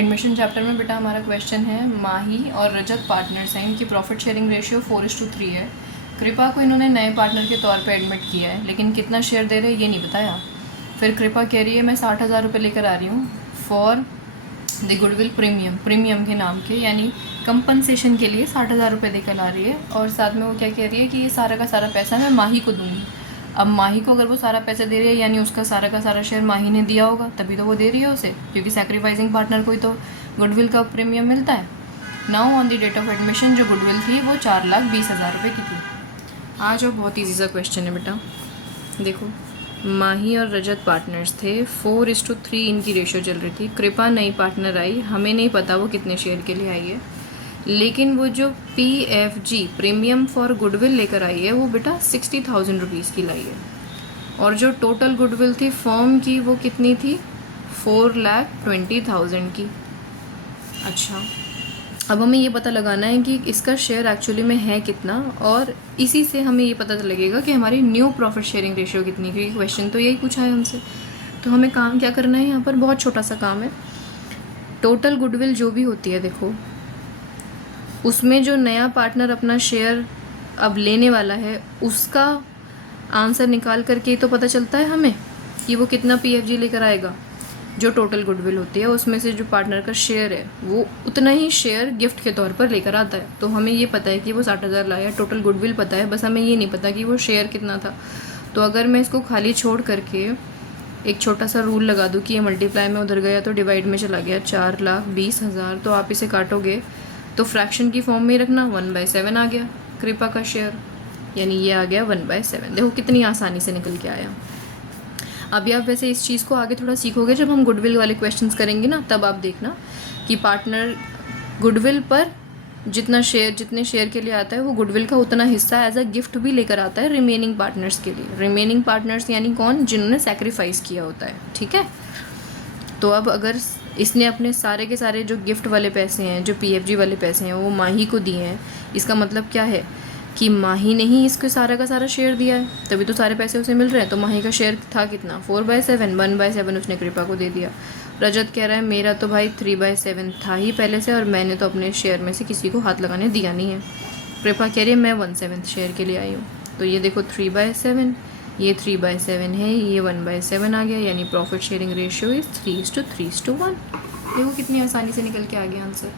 Admission chapter में बेटा हमारा क्वेश्चन है, माही और रजत पार्टनर्स हैं, इनकी प्रॉफिट शेयरिंग रेशियो 4:3 है। कृपा को इन्होंने नए पार्टनर के तौर पे एडमिट किया है, लेकिन कितना शेयर दे रहे हैं ये नहीं बताया। फिर कृपा कह रही है मैं 60,000 रुपये लेकर आ रही हूँ फॉर द गुडविल प्रीमियम के नाम के, यानी कंपनसेशन के लिए 60,000 रुपये देकर ला रही है। और साथ में वो क्या कह रही है कि ये सारा का सारा पैसा मैं माही को दूँगी। अब माही को अगर वो सारा पैसा दे रही है यानी उसका सारा का सारा शेयर माही ने दिया होगा, तभी तो वो दे रही है उसे, क्योंकि सैक्रिफाइसिंग पार्टनर को ही तो गुडविल का प्रीमियम मिलता है। Now on the date of admission जो गुडविल थी वो 4,20,000 रुपये की थी। आज और बहुत ईजी सा क्वेश्चन है बेटा, देखो माही और रजत पार्टनर्स थे, 4:3 इनकी रेशियो चल रही थी। कृपा नई पार्टनर आई, हमें नहीं पता वो कितने शेयर के लिए आई है, लेकिन वो जो PFG प्रीमियम फॉर गुडविल लेकर आई है वो बेटा 60,000 रुपीज़ की लाई है। और जो टोटल गुडविल थी फॉर्म की वो कितनी थी, 4,20,000 की। अच्छा, अब हमें ये पता लगाना है कि इसका शेयर एक्चुअली में है कितना, और इसी से हमें ये पता लगेगा कि हमारी न्यू प्रॉफिट शेयरिंग रेशियो कितनी, क्योंकि क्वेश्चन तो यही पूछा है हमसे। तो हमें काम क्या करना है, यहाँ पर बहुत छोटा सा काम है। टोटल गुडविल जो भी होती है, देखो उसमें जो नया पार्टनर अपना शेयर अब लेने वाला है उसका आंसर निकाल करके तो पता चलता है हमें कि वो कितना PFG लेकर आएगा। जो टोटल गुडविल होती है उसमें से जो पार्टनर का शेयर है वो उतना ही शेयर गिफ्ट के तौर पर लेकर आता है। तो हमें ये पता है कि वो 60,000 लाया, टोटल गुडविल पता है, बस हमें ये नहीं पता कि वो शेयर कितना था। तो अगर मैं इसको खाली छोड़ करके एक छोटा सा रूल लगा दूँ कि ये मल्टीप्लाई में उधर गया तो डिवाइड में चला गया, 4,20,000, तो आप इसे काटोगे तो फ्रैक्शन की फॉर्म में रखना, 1/7 आ गया कृपा का शेयर, यानी ये आ गया 1/7। देखो कितनी आसानी से निकल के आया। अभी आप वैसे इस चीज़ को आगे थोड़ा सीखोगे, जब हम गुडविल वाले क्वेश्चंस करेंगे ना, तब आप देखना कि पार्टनर गुडविल पर जितने शेयर के लिए आता है वो गुडविल का उतना हिस्सा एज अ गिफ्ट भी लेकर आता है रिमेनिंग पार्टनर्स के लिए। रिमेनिंग पार्टनर्स यानी कौन, जिन्होंने सेक्रीफाइस किया होता है, ठीक है। तो अब अगर इसने अपने सारे के सारे जो गिफ्ट वाले पैसे हैं, जो PFG वाले पैसे हैं, वो माही को दिए हैं, इसका मतलब क्या है कि माही ने ही इसको सारा का सारा शेयर दिया है, तभी तो सारे पैसे उसे मिल रहे हैं। तो माही का शेयर था कितना, 4/7, 1/7 उसने कृपा को दे दिया। रजत कह रहा है मेरा तो भाई 3/7 था ही पहले से, और मैंने तो अपने शेयर में से किसी को हाथ लगाने दिया नहीं है। कृपा कह रही है मैं 1/7 शेयर के लिए आई हूँ। तो ये देखो 3/7, ये 3/7 है, ये 1/7 आ गया, यानी प्रॉफिट शेयरिंग रेशियो इज़ 3:1। देखो कितनी आसानी से निकल के आ गया आंसर।